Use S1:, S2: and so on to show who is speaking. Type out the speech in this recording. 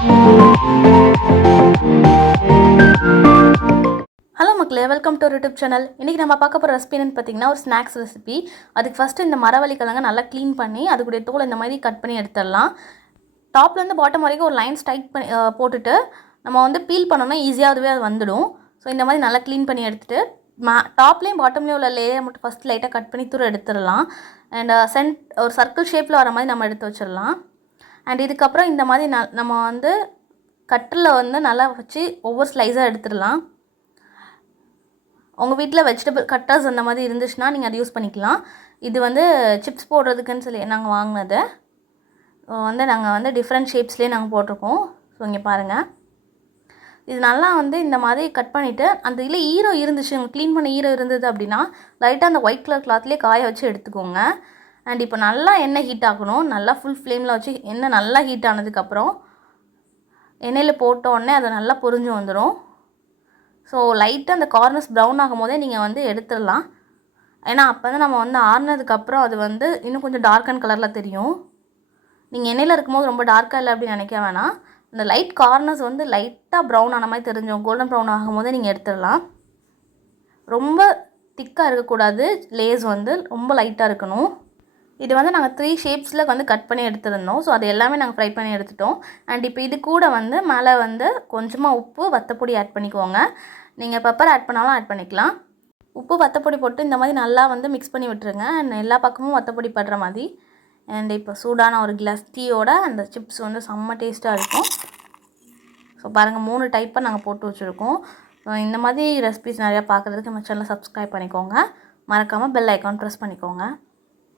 S1: Hello மக்களே welcome to YouTube channel இன்றைக்கி நம்ம பார்க்க போகிற ரெசிபி பார்த்தீங்கன்னா ஒரு ஸ்நாக்ஸ் ரெசிபி அதுக்கு ஃபஸ்ட்டு இந்த மரவள்ளி கிழங்க நல்லா க்ளீன் பண்ணி அதுக்குடைய தோல் இந்த மாதிரி கட் பண்ணி எடுத்துடலாம். டாப்லேருந்து பாட்டம் வரைக்கும் ஒரு லைன் ஸ்ட்ரைக் பண்ணி போட்டுட்டு நம்ம வந்து பீல் பண்ணோம்னா ஈஸியாக அதுவே அது வந்துடும். ஸோ இந்த மாதிரி நல்லா க்ளீன் பண்ணி எடுத்துகிட்டு மா டாப்லேயும் பாட்டம்லேயும் உள்ள லேயர் மட்டும் ஃபஸ்ட் லைட்டாக கட் பண்ணி தூர எடுத்துடலாம். அண்ட் சென்ட் ஒரு சர்க்கிள் ஷேப்பில் வர மாதிரி நம்ம எடுத்து வச்சிடலாம். அண்ட் இதுக்கப்புறம் இந்த மாதிரி ந நம்ம வந்து கட்டில் வந்து நல்லா வச்சு ஒவ்வொரு ஸ்லைஸாக எடுத்துடலாம். உங்கள் வீட்டில் வெஜிடபிள் கட்டர்ஸ் அந்த மாதிரி இருந்துச்சுன்னா நீங்கள் அதை யூஸ் பண்ணிக்கலாம். இது வந்து சிப்ஸ் போடுறதுக்குன்னு சொல்லி நாங்கள் வாங்கினது. வந்து நாங்கள் வந்து டிஃப்ரெண்ட் ஷேப்ஸ்லேயே நாங்கள் போட்டிருக்கோம். ஸோ இங்கே பாருங்கள் இது நல்லா வந்து இந்த மாதிரி கட் பண்ணிவிட்டு அந்த இதில் ஈரம் இருந்துச்சு. க்ளீன் பண்ண ஈரம் இருந்தது அப்படின்னா லைட்டாக அந்த ஒயிட் கலர் கிளாத்லேயே காய வச்சு எடுத்துக்கோங்க. அண்ட் இப்போ நல்லா எண்ணெய் ஹீட் ஆகணும். நல்லா ஃபுல் ஃப்ளேமில் வச்சு எண்ணெய் நல்லா ஹீட் ஆனதுக்கப்புறம் எண்ணெயில் போட்டோடனே அதை நல்லா பொரிஞ்சு வந்துடும் ஸோ லைட்டாக அந்த கார்னர்ஸ் ப்ரௌன் ஆகும் போதே நீங்கள் வந்து எடுத்துடலாம். ஏன்னா அப்போ தான் நம்ம வந்து ஆறுனதுக்கப்புறம் அது வந்து இன்னும் கொஞ்சம் டார்க் அண்ட் கலரில் தெரியும். நீங்கள் எண்ணெயில் இருக்கும்போது ரொம்ப டார்க்காக இல்லை அப்படின்னு நினைக்க வேணாம். இந்த லைட் கார்னர்ஸ் வந்து லைட்டாக ப்ரௌன் ஆன மாதிரி தெரிஞ்சோம் கோல்டன் ப்ரௌன் ஆகும் போதே நீங்கள் எடுத்துடலாம். ரொம்ப திக்காக இருக்கக்கூடாது. லேஸ் வந்து ரொம்ப லைட்டாக இருக்கணும். இது வந்து நாங்கள் த்ரீ ஷேப்ஸில் வந்து கட் பண்ணி எடுத்துருந்தோம். ஸோ அது எல்லாமே நாங்கள் ஃப்ரை பண்ணி எடுத்துட்டோம். அண்ட் இப்போ இது கூட வந்து மேலே வந்து கொஞ்சமாக உப்பு வத்தப்பொடி ஆட் பண்ணிக்கோங்க. நீங்கள் பெப்பர் ஆட் பண்ணாலும் ஆட் பண்ணிக்கலாம். உப்பு வத்தப்பொடி போட்டு இந்த மாதிரி நல்லா வந்து மிக்ஸ் பண்ணி விட்டுருங்க. அண்ட் எல்லா பக்கமும் வத்தப்பொடி படுற மாதிரி. அண்ட் இப்போ சூடான ஒரு கிளாஸ் டீயோட அந்த சிப்ஸ் வந்து செம்ம டேஸ்ட்டாக இருக்கும். ஸோ பாருங்கள் மூணு டைப்பாக நாங்கள் போட்டு வச்சுருக்கோம். இந்த மாதிரி ரெசிபிஸ் நிறையா பார்க்குறதுக்கு நம்ம சேனலை சப்ஸ்கிரைப் பண்ணிக்கோங்க. மறக்காமல் பெல் ஐக்கான் ப்ரெஸ் பண்ணிக்கோங்க.